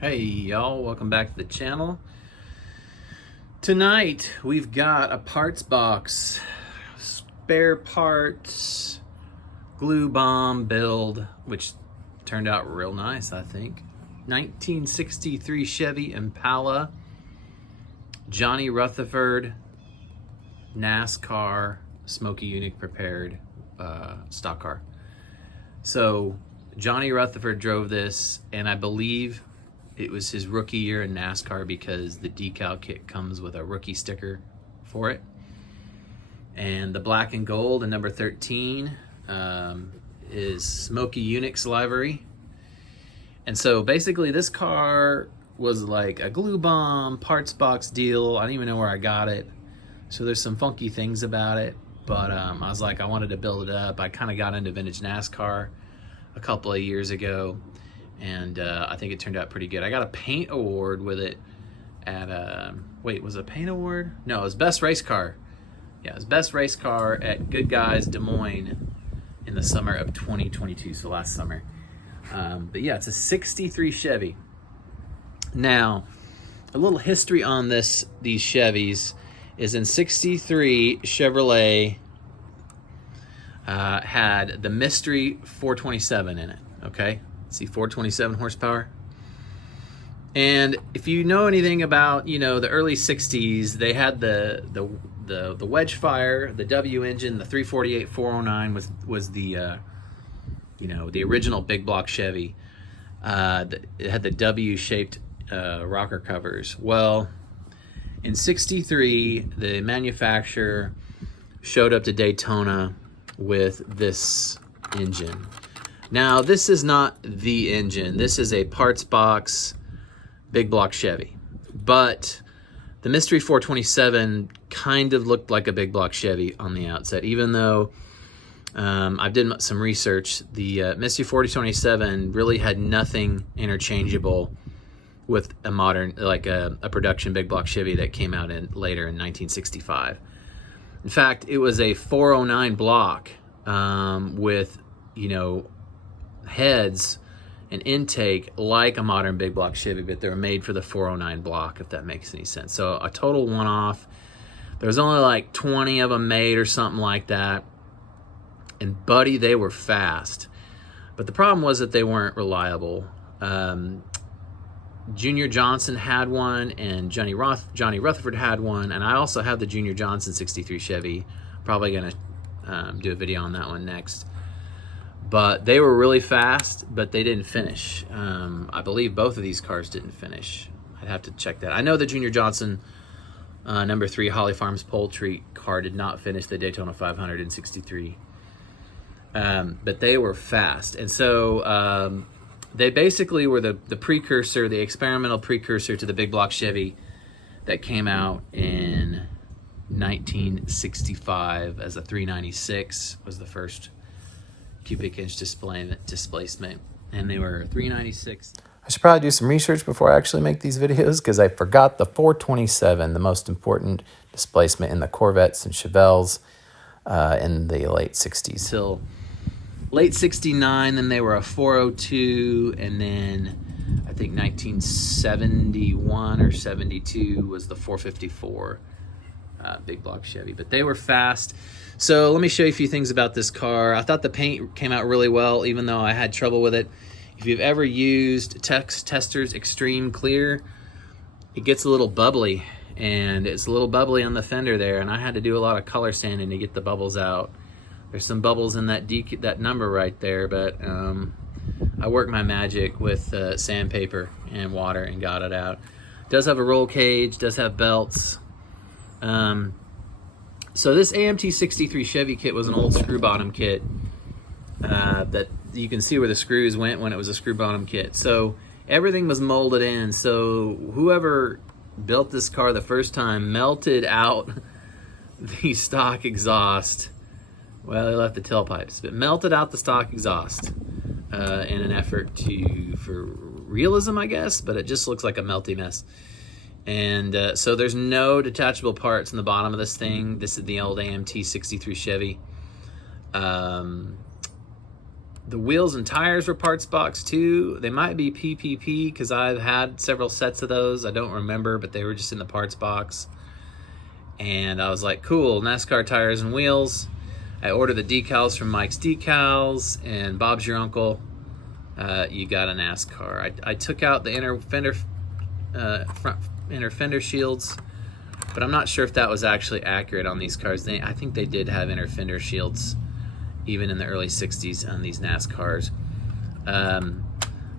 Hey y'all, welcome back to the channel. Tonight we've got a parts box, spare parts, glue bomb build, which turned out real nice, I think. 1963 Chevy Impala, Johnny Rutherford, NASCAR, Smoky Unique prepared stock car. So Johnny Rutherford drove this, and I believe it was his rookie year in NASCAR because the decal kit comes with a rookie sticker for it. And the black and gold and number 13 is Smoky Unix livery. And so basically this car was like a glue bomb parts box deal. I don't even know where I got it. So there's some funky things about it. But I was like, I wanted to build it up. I kind of got into vintage NASCAR a couple of years ago. And I think it turned out pretty good. I got a paint award with it at, wait, was it a paint award? No, it was best race car. Yeah, it was best race car at Good Guys Des Moines in the summer of 2022, so last summer. But yeah, it's a 63 Chevy. Now, a little history on these Chevys is in 63, Chevrolet had the Mystery 427 in it, okay? See, 427 horsepower. And if you know anything about, the early 60s, they had the wedge fire, the W engine, the 348 409 was the the original big block Chevy. It had the W-shaped rocker covers. Well, in 63, the manufacturer showed up to Daytona with this engine. Now, this is not the engine. This is a parts box, big block Chevy. But the Mystery 427 kind of looked like a big block Chevy on the outset, even though I've done some research. The Mystery 427 really had nothing interchangeable with a modern, like a production big block Chevy that came out later in 1965. In fact, it was a 409 block with, heads and intake like a modern big block Chevy, but they're made for the 409 block, if that makes any sense. So a total one-off. There was only like 20 of them made or something like that. And buddy, they were fast. But the problem was that they weren't reliable. Junior Johnson had one, and Johnny Rutherford had one, and I also have the Junior Johnson 63 Chevy. Probably gonna do a video on that one next. But they were really fast, but they didn't finish. I believe both of these cars didn't finish. I'd have to check that. I know the Junior Johnson number 3 Holly Farms Poultry car did not finish the Daytona 500 in 63. But they were fast. And so they basically were the precursor, the experimental precursor to the big block Chevy that came out in 1965 as a 396 was the first cubic inch displacement, and they were 396. I should probably do some research before I actually make these videos because I forgot the 427, the most important displacement in the Corvettes and Chevelles in the late 60s. Till late 69, then they were a 402, and then I think 1971 or 72 was the 454 big block Chevy. But they were fast. So let me show you a few things about this car. I thought the paint came out really well, even though I had trouble with it. If you've ever used Tester's Extreme Clear, it gets a little bubbly, and it's a little bubbly on the fender there, and I had to do a lot of color sanding to get the bubbles out. There's some bubbles in that number right there, but I worked my magic with sandpaper and water and got it out. It does have a roll cage, does have belts. So this AMT 63 Chevy kit was an old screw bottom kit that you can see where the screws went when it was a screw bottom kit. So everything was molded in. So whoever built this car the first time melted out the stock exhaust. Well, they left the tailpipes, but melted out the stock exhaust in an effort for realism, I guess, but it just looks like a melty mess. And so there's no detachable parts in the bottom of this thing. This is the old AMT 63 Chevy. The wheels and tires were parts box too. They might be PPP because I've had several sets of those. I don't remember, but they were just in the parts box. And I was like, cool, NASCAR tires and wheels. I ordered the decals from Mike's Decals, and Bob's Your Uncle. You got a NASCAR. I took out the front inner fender shields, but I'm not sure if that was actually accurate on these cars. I think they did have inner fender shields even in the early 60s on these NASCARs.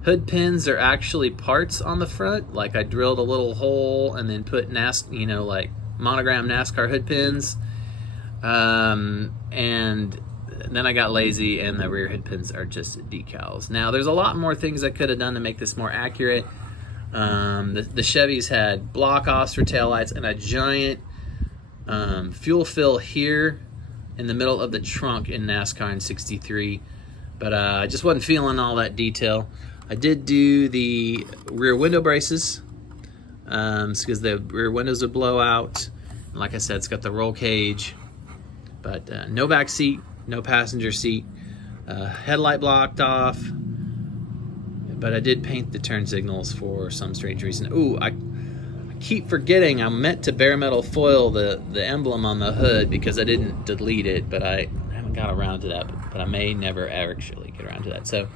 Hood pins are actually parts on the front. Like I drilled a little hole and then put like monogram NASCAR hood pins. And then I got lazy and the rear hood pins are just decals. Now there's a lot more things I could have done to make this more accurate. The Chevys had block offs for taillights and a giant fuel fill here in the middle of the trunk in NASCAR in 63, but I just wasn't feeling all that detail. I did do the rear window braces because the rear windows would blow out. And like I said, it's got the roll cage, but no back seat, no passenger seat, headlight blocked off, but I did paint the turn signals for some strange reason. Ooh, I keep forgetting I meant to bare metal foil the emblem on the hood because I didn't delete it, but I haven't got around to that, but I may never actually get around to that. So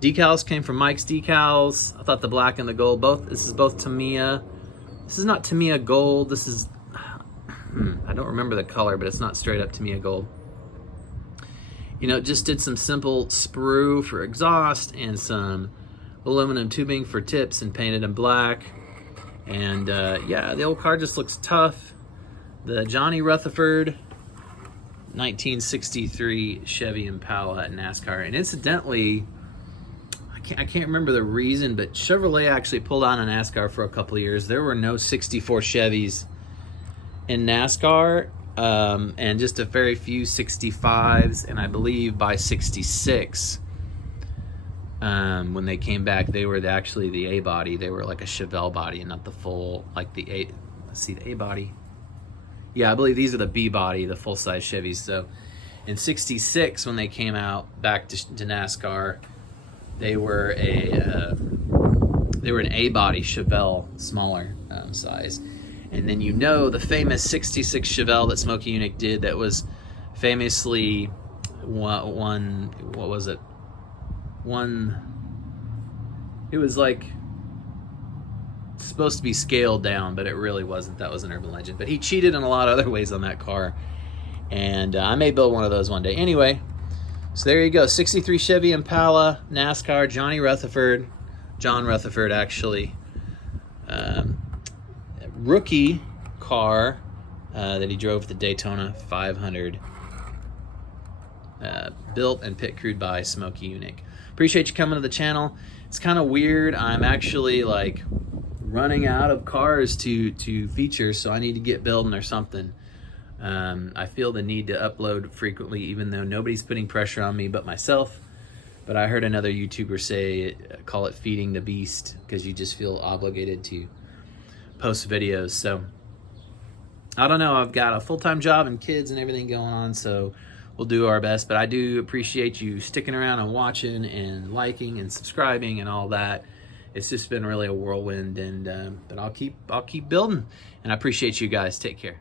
decals came from Mike's Decals. I thought the black and the gold, this is both Tamiya. This is not Tamiya gold. This is, I don't remember the color, but it's not straight up Tamiya gold. You know, just did some simple sprue for exhaust and some aluminum tubing for tips and painted them black. And yeah, the old car just looks tough. The Johnny Rutherford 1963 Chevy Impala at NASCAR. And incidentally, I can't remember the reason, but Chevrolet actually pulled on a NASCAR for a couple of years. There were no 64 Chevys in NASCAR, and just a very few 65s. And I believe by 66, when they came back, they were actually the A body. They were like a Chevelle body and not the full, like the A. Let's see, the A body. Yeah, I believe these are the B body, the full size Chevys. So in 66, when they came out back to NASCAR, they were an A body Chevelle, smaller size. And then the famous 66 Chevelle that Smokey Yunick did that was famously it was like supposed to be scaled down, but it really wasn't. That was an urban legend. But he cheated in a lot of other ways on that car. And I may build one of those one day. Anyway, so there you go. 63 Chevy Impala, NASCAR, John Rutherford actually. Rookie car that he drove at the Daytona 500. Built and pit crewed by Smokey Yunick. Appreciate you coming to the channel. It's kind of weird. I'm actually like running out of cars to feature, so I need to get building or something. I feel the need to upload frequently, even though nobody's putting pressure on me but myself. But I heard another YouTuber call it feeding the beast, because you just feel obligated to post videos. So I don't know. I've got a full-time job and kids and everything going on, so we'll do our best. But I do appreciate you sticking around and watching and liking and subscribing and all that. It's just been really a whirlwind, and but I'll keep building, and I appreciate you guys. Take care.